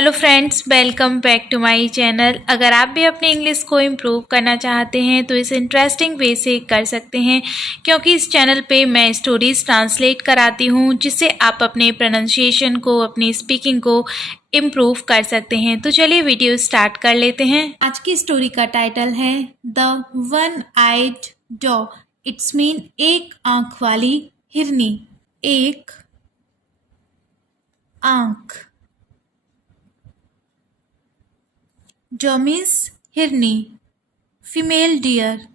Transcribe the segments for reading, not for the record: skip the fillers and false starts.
Hello friends, welcome back to my channel. अगर आप भी अपने इंग्लिश को इम्प्रूव करना चाहते हैं तो इस इंटरेस्टिंग वे से कर सकते हैं, क्योंकि इस चैनल पे मैं स्टोरीज ट्रांसलेट कराती हूँ जिससे आप अपने प्रोनाउंसिएशन को, अपनी स्पीकिंग को इम्प्रूव कर सकते हैं। तो चलिए वीडियो स्टार्ट कर लेते हैं। आज की स्टोरी का टाइटल है the one eyed dog. It's mean एक आंख वाली हिरनी। एक आंख, जो मीन्स हिरनी, female deer.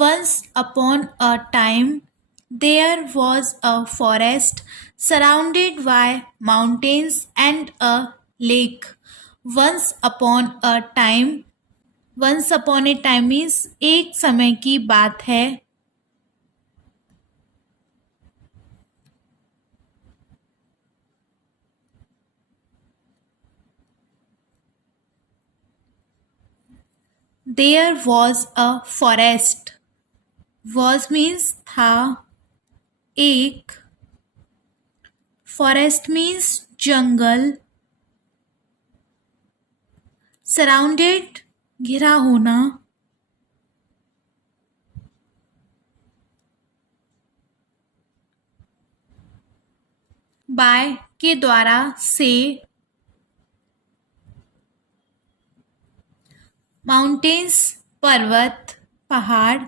Once upon a time, there was a forest surrounded by mountains and a lake. Once upon a time, once upon a time means एक समय की बात है। There was a forest. Was means था, एक, forest means जंगल, surrounded घिरा होना, by के द्वारा से, माउंटेन्स पर्वत, पहाड़,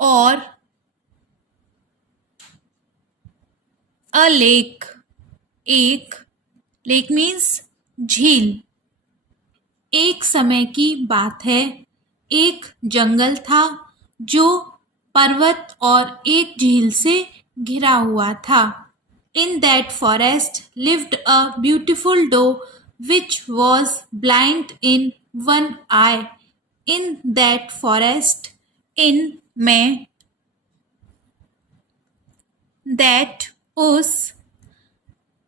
और अ लेक एक, लेक मीन्स झील। एक समय की बात है, एक जंगल था जो पर्वत और एक झील से घिरा हुआ था। In that forest lived a beautiful doe which was blind in one eye. In that forest, in में, that उस,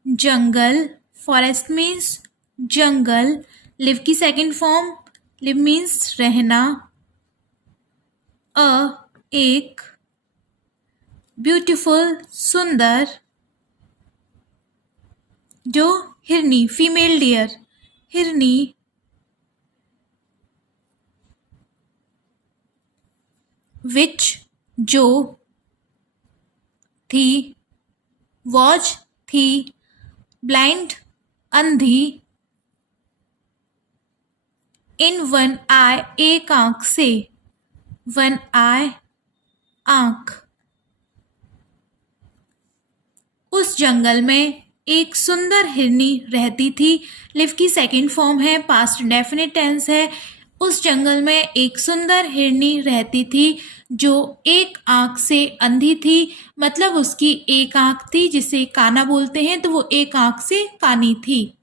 जंगल, फॉरेस्ट मीन्स जंगल, लिव की सेकेंड फॉर्म, लिव मीन्स रहना, अ एक, ब्यूटीफुल सुंदर, जो हिरनी, फीमेल डियर, हिरनी, विच जो थी, वॉज थी, ब्लाइंड अंधी, इन वन आई एक आंख से, वन आई आंख। उस जंगल में एक सुंदर हिरनी रहती थी। लिव की सेकेंड फॉर्म है, पास्ट डेफिनेट टेंस है। उस जंगल में एक सुंदर हिरनी रहती थी जो एक आंख से अंधी थी, मतलब उसकी एक आंख थी जिसे काना बोलते हैं, तो वो एक आंख से कानी थी।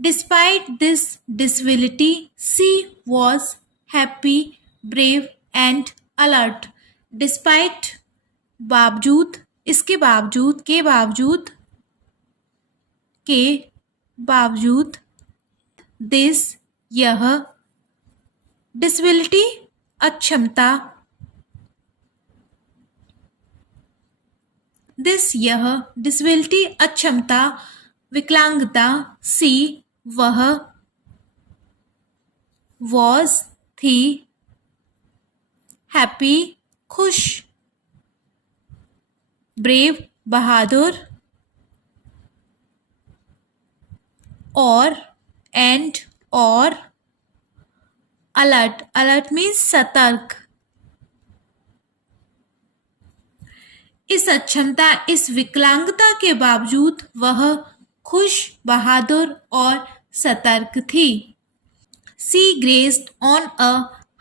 Despite this disability she was happy, brave and alert. Despite बावजूद, इसके बावजूद, के बावजूद, के बावजूद, दिस यह, डिसेबिलिटी अक्षमता, दिस यह, डिसेबिलिटी अक्षमता, विकलांगता, सी वह, वॉज थी, हैप्पी खुश, ब्रेव बहादुर, और, एंड और, अलर्ट, अलर्ट मीन्स सतर्क। इस अक्षमता, इस विकलांगता के बावजूद वह खुश, बहादुर और सतर्क थी। She grazed on a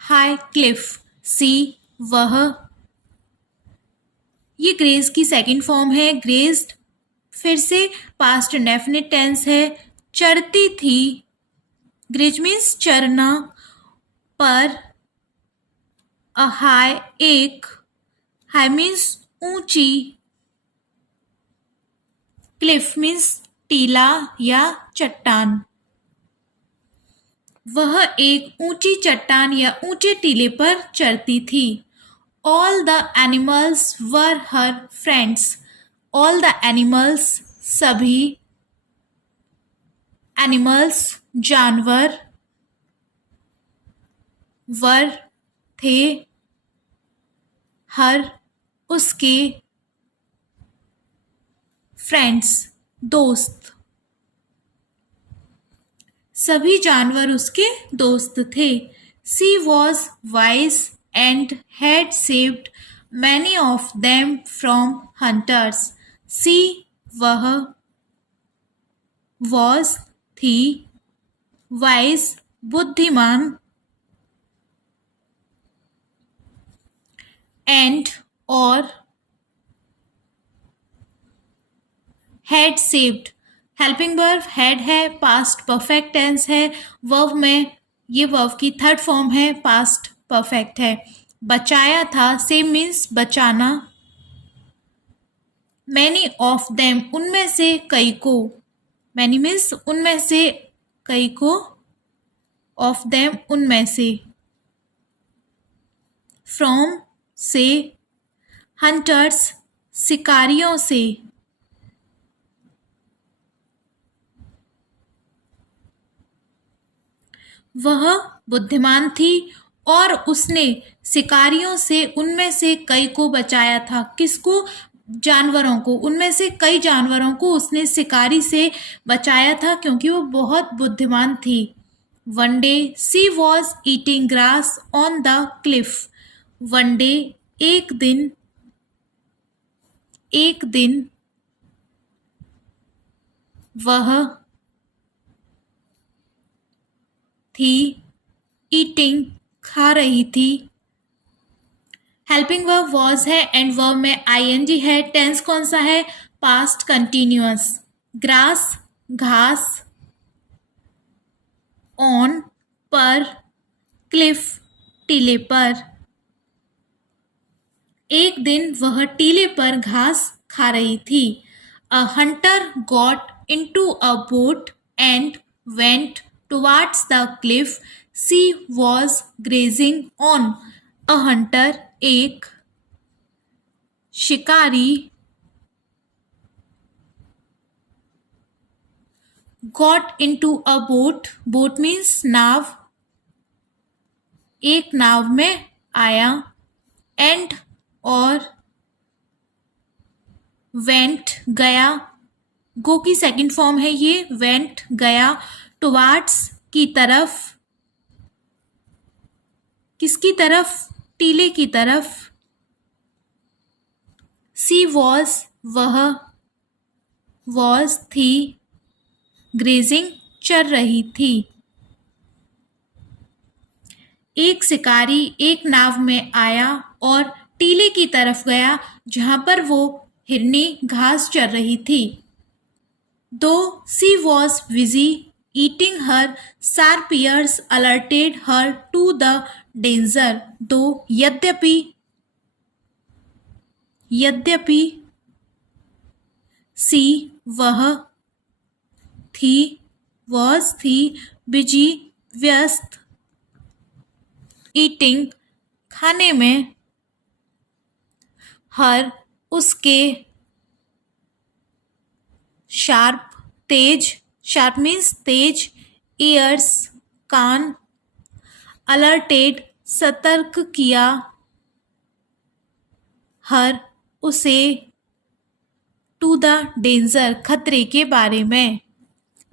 high cliff. She वह, ये ग्रेज की सेकंड फॉर्म है, ग्रेज्ड, फिर से पास्ट डेफिनेट टेंस है, चढ़ती थी, ग्रेज मीन्स चढ़ना, पर, अ हाई एक, हाई मीन्स ऊंची, क्लिफ मीन्स टीला या चट्टान। वह एक ऊंची चट्टान या ऊंचे टीले पर चढ़ती थी। All the animals were her friends. All the animals, सभी एनिमल्स, जानवर, वर, थे, हर, उसके, फ्रेंड्स, दोस्त, सभी जानवर उसके दोस्त थे। She was wise and had saved many of them from hunters. She वह, वॉज थी, वाइज बुद्धिमान, एंड और, had saved, helping verb had है, पास्ट परफेक्ट टेंस है, वर्ब में ये वर्ब की थर्ड फॉर्म है, पास्ट परफेक्ट है। बचाया था, सेव मीन्स बचाना। मैनी ऑफ देम, उनमें से कई को, मैनी मीन्स उनमें से कई को, ऑफ देम उनमें से, फ्रॉम से, हंटर्स शिकारियों से, वह बुद्धिमान थी और उसने शिकारियों से उनमें से कई को बचाया था। किसको? जानवरों को। उनमें से कई जानवरों को उसने शिकारी से बचाया था क्योंकि वो बहुत बुद्धिमान थी। One day she was eating grass on the cliff. One day एक दिन, एक दिन वह थी, ईटिंग खा रही थी। हेल्पिंग वर्ब वॉज है एंड वर्ब में आईएनजी है। टेंस कौन सा है? Past continuous. ग्रास घास, ऑन पर, क्लिफ टीले पर। एक दिन वह टीले पर घास खा रही थी। A hunter got into a boat and went towards the cliff she was grazing on. A hunter एक शिकारी, got into a boat, boat means नाव, एक नाव में आया, एंड और, वेंट गया, गो की सेकंड फॉर्म है ये, वेंट गया, टुवार्ड्स की तरफ, किसकी तरफ? टीले की तरफ। सी वॉज वह, वॉज थी, ग्रेजिंग चर रही थी। एक शिकारी एक नाव में आया और टीले की तरफ गया जहां पर वो हिरनी घास चर रही थी। Though she was busy eating her sharp ears alerted her to the danger. Though यद्यपि, यद्यपि सी वह थी, वॉज थी, बिजी व्यस्त, ईटिंग खाने में, हर उसके, शार्प तेज, शार्प मीन्स तेज, ईयर्स कान, अलर्टेड सतर्क किया, हर उसे, टू द डेंजर खतरे के बारे में।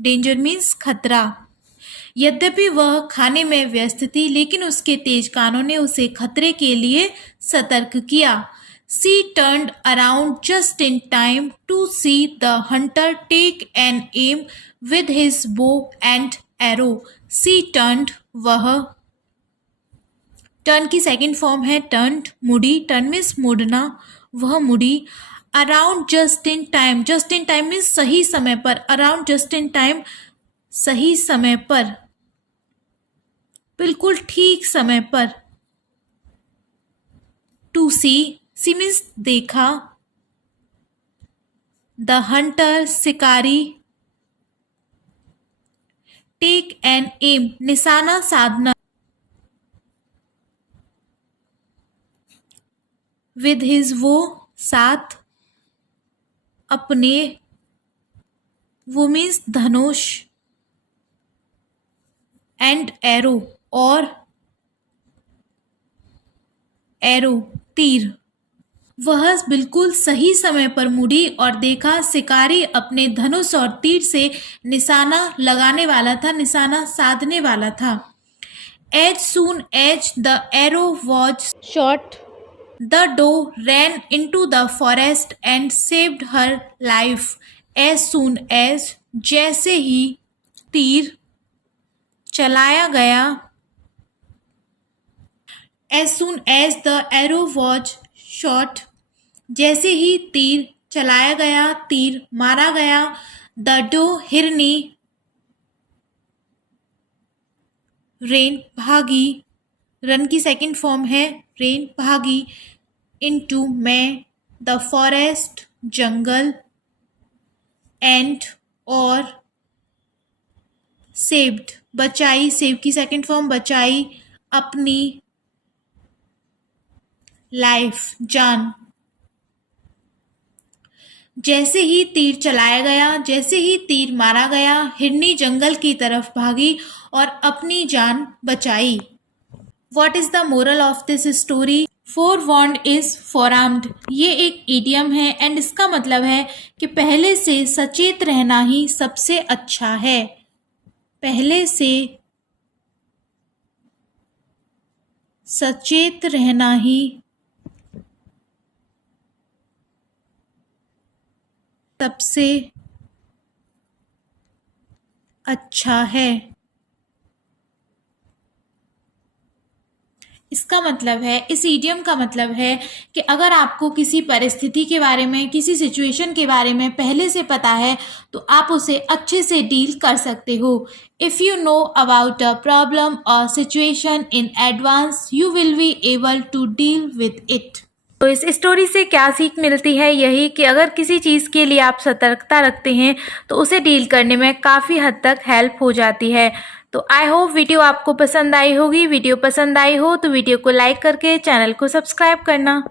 डेंजर मीन्स खतरा। यद्यपि वह खाने में व्यस्त थी लेकिन उसके तेज कानों ने उसे खतरे के लिए सतर्क किया। She turned around just in time to see the hunter take an aim with his bow and arrow. She turned वह, टर्न की सेकंड फॉर्म है टर्न्ड, मुड़ी, टर्न मीन्स मुड़ना, वह मुड़ी। Around just in time, just in time means सही समय पर, अराउंड जस्ट इन टाइम सही समय पर, बिल्कुल ठीक समय पर। टू सी, सी मीन्स देखा, द हंटर शिकारी, टेक एन एम निशाना साधना, विद हिज वो साथ, अपने, वो मीन्स धनुष, एंड एरो, और एरो तीर। वह बिल्कुल सही समय पर मुड़ी और देखा शिकारी अपने धनुष और तीर से निशाना लगाने वाला था, निशाना साधने वाला था। As soon as the arrow was shot, the doe ran into the forest and saved her life. As soon as, जैसे ही तीर चलाया गया, as soon as the arrow was shot, जैसे ही तीर चलाया गया, तीर मारा गया, the doe हिरनी रेन भागी, रन की सेकंड फॉर्म है रेन भागी, इनटू में द फॉरेस्ट जंगल, एंड और सेव्ड बचाई, सेव की सेकंड फॉर्म बचाई, अपनी लाइफ जान। जैसे ही तीर चलाया गया, जैसे ही तीर मारा गया, हिरनी जंगल की तरफ भागी और अपनी जान बचाई। What is the moral of this story? Forewarned is forearmed. ये एक इडियम है एंड इसका मतलब है कि पहले से सचेत रहना ही सबसे अच्छा है। पहले से सचेत रहना ही सबसे अच्छा है। इसका मतलब है, इस इडियम का मतलब है कि अगर आपको किसी परिस्थिति के बारे में, किसी सिचुएशन के बारे में पहले से पता है तो आप उसे अच्छे से डील कर सकते हो। If you know about a problem और situation in advance, you will be able to deal with it. तो इस स्टोरी से क्या सीख मिलती है? यही कि अगर किसी चीज़ के लिए आप सतर्कता रखते हैं तो उसे डील करने में काफ़ी हद तक हेल्प हो जाती है। तो आई होप वीडियो आपको पसंद आई होगी। वीडियो पसंद आई हो तो वीडियो को लाइक करके चैनल को सब्सक्राइब करना।